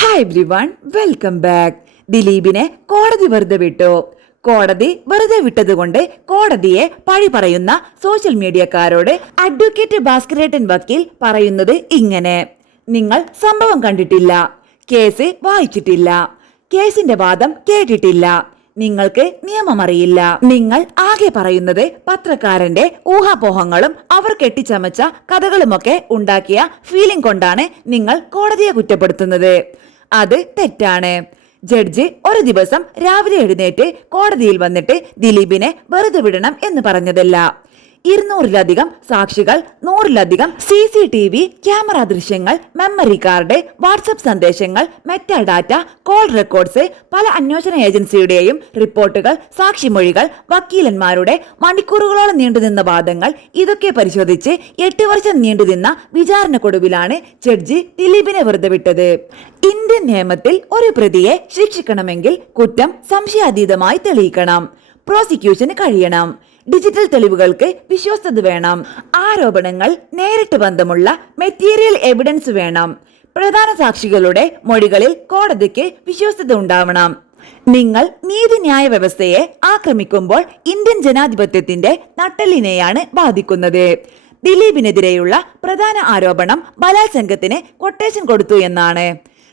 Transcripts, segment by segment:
Hi everyone, welcome back. ദിലീപിനെ കോടതി വെറുതെ വിട്ടു. കോടതി വെറുതെ വിട്ടതുകൊണ്ട് കോടതിയെ പഴി പറയുന്ന സോഷ്യൽ മീഡിയക്കാരോട് അഡ്വക്കേറ്റ് ഭാസ്കരേട്ടൻ വക്കീൽ പറയുന്നത് ഇങ്ങനെ: നിങ്ങൾ സംഭവം കണ്ടിട്ടില്ല, കേസ് വായിച്ചിട്ടില്ല, കേസിന്റെ വാദം കേട്ടിട്ടില്ല, നിങ്ങൾക്ക് നിയമം അറിയില്ല. നിങ്ങൾ ആകെ പറയുന്നത് പത്രക്കാരന്റെ ഊഹാപോഹങ്ങളും അവർ കെട്ടിച്ചമച്ച കഥകളുമൊക്കെ ഉണ്ടാക്കിയ ഫീലിംഗ് കൊണ്ടാണ് നിങ്ങൾ കോടതിയെ കുറ്റപ്പെടുത്തുന്നത്. അത് തെറ്റാണ്. ജഡ്ജി ഒരു ദിവസം രാവിലെ എഴുന്നേറ്റ് കോടതിയിൽ വന്നിട്ട് ദിലീപിനെ വെറുതെ വിടണം എന്ന് പറഞ്ഞതല്ല. 200-ലധികം സാക്ഷികൾ, 100-ലധികം CCTV ക്യാമറ ദൃശ്യങ്ങൾ, മെമ്മറി കാർഡ്, വാട്സ്ആപ്പ് സന്ദേശങ്ങൾ, മെറ്റാഡാറ്റ, കോൾ റെക്കോർഡ്സ്, പല അന്വേഷണ ഏജൻസിയുടെയും റിപ്പോർട്ടുകൾ, സാക്ഷിമൊഴികൾ, വക്കീലന്മാരുടെ മണിക്കൂറുകളോളം നീണ്ടുനിന്ന വാദങ്ങൾ, ഇതൊക്കെ പരിശോധിച്ച് 8 വർഷം നീണ്ടുനിന്ന വിചാരണക്കൊടുവിലാണ് ജഡ്ജി ദിലീപിനെ വെറുതെ വിട്ടത്. ഇന്ത്യൻ നിയമത്തിൽ ഒരു പ്രതിയെ ശിക്ഷിക്കണമെങ്കിൽ കുറ്റം സംശയാതീതമായി തെളിയിക്കണം, പ്രോസിക്യൂഷന് കഴിയണം, ഡിജിറ്റൽ തെളിവുകൾക്ക് വിശ്വസ്തത വേണം, ആരോപണങ്ങൾ നേരിട്ട് ബന്ധമുള്ള മെറ്റീരിയൽ എവിഡൻസ് വേണം, പ്രധാന സാക്ഷികളുടെ മൊഴികളിൽ കോടതിക്ക് വിശ്വസ്തത ഉണ്ടാവണം. നിങ്ങൾ നീതിന്യായ വ്യവസ്ഥയെ ആക്രമിക്കുമ്പോൾ ഇന്ത്യൻ ജനാധിപത്യത്തിന്റെ നട്ടെല്ലിനെയാണ് ബാധിക്കുന്നത്. ദിലീപിനെതിരെയുള്ള പ്രധാന ആരോപണം ബലാത്സംഗത്തിന് കൊട്ടേഷൻ കൊടുത്തു എന്നാണ്.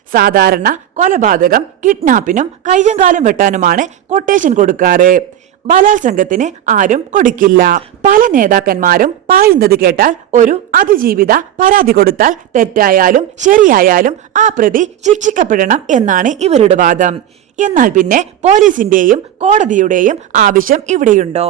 സാധാരണ കൊലപാതകം, കിഡ്നാപ്പിനും കയ്യും കാലും വെട്ടാനുമാണ് കൊട്ടേഷൻ കൊടുക്കാറ്. ബലാത്സംഗത്തിന് ആരും കൊടുക്കില്ല. പല നേതാക്കന്മാരും പറയുന്നത് കേട്ടാൽ ഒരു അതിജീവിത പരാതി കൊടുത്താൽ തെറ്റായാലും ശരിയായാലും ആ പ്രതി ശിക്ഷിക്കപ്പെടണം എന്നാണ് ഇവരുടെ വാദം. എന്നാൽ പിന്നെ പോലീസിന്റെയും കോടതിയുടെയും ആവശ്യം ഇവിടെയുണ്ടോ?